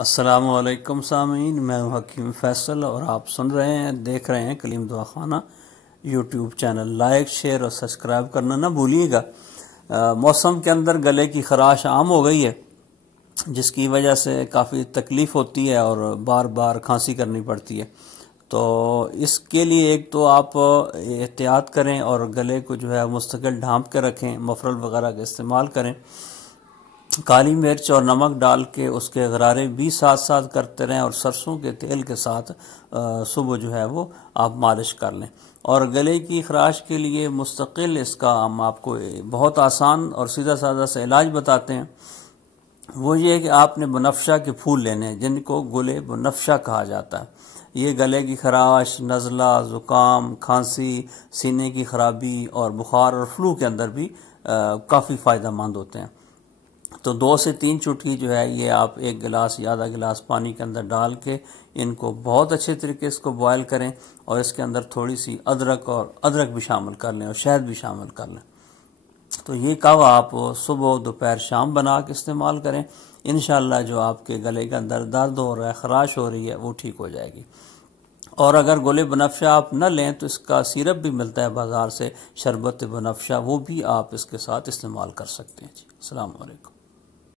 अस्सलामुअलैकुम सामीन, मैं हूं हकीम फैसल और आप सुन रहे हैं, देख रहे हैं कलीम दवाखाना यूट्यूब चैनल। लाइक, शेयर और सब्सक्राइब करना ना भूलिएगा। मौसम के अंदर गले की खराश आम हो गई है, जिसकी वजह से काफ़ी तकलीफ़ होती है और बार बार खांसी करनी पड़ती है। तो इसके लिए एक तो आप एहतियात करें और गले को जो है मुस्तकिल ढांप के रखें, मफरल वगैरह का इस्तेमाल करें। काली मिर्च और नमक डाल के उसके गरारे भी साथ साथ करते रहें और सरसों के तेल के साथ सुबह जो है वो आप मालिश कर लें। और गले की खराश के लिए मुस्तकिल इसका हम आपको बहुत आसान और सीधा साधा सा इलाज बताते हैं। वो ये है कि आपने बनफशा के फूल लेने हैं, जिनको गुले बनफशा कहा जाता है। ये गले की खराश, नज़लह, ज़ुकाम, खांसी, सीने की खराबी और बुखार और फ्लू के अंदर भी काफ़ी फ़ायदेमंद होते हैं। तो 2 से 3 चुटकी जो है ये आप 1 गिलास या आधा गिलास पानी के अंदर डाल के इनको बहुत अच्छे तरीके से इसको बॉयल करें और इसके अंदर थोड़ी सी अदरक भी शामिल कर लें और शहद भी शामिल कर लें। तो ये कहवा आप सुबह, दोपहर, शाम बना के इस्तेमाल करें। इंशाल्लाह जो आपके गले के अंदर दर्द हो रहा है, खराश हो रही है, वो ठीक हो जाएगी। और अगर गोले बनफशा आप न लें तो इसका सिरप भी मिलता है बाज़ार से, शरबत बनफशा, वो भी आप इसके साथ इस्तेमाल कर सकते हैं। जी, अस्सलाम वालेकुम।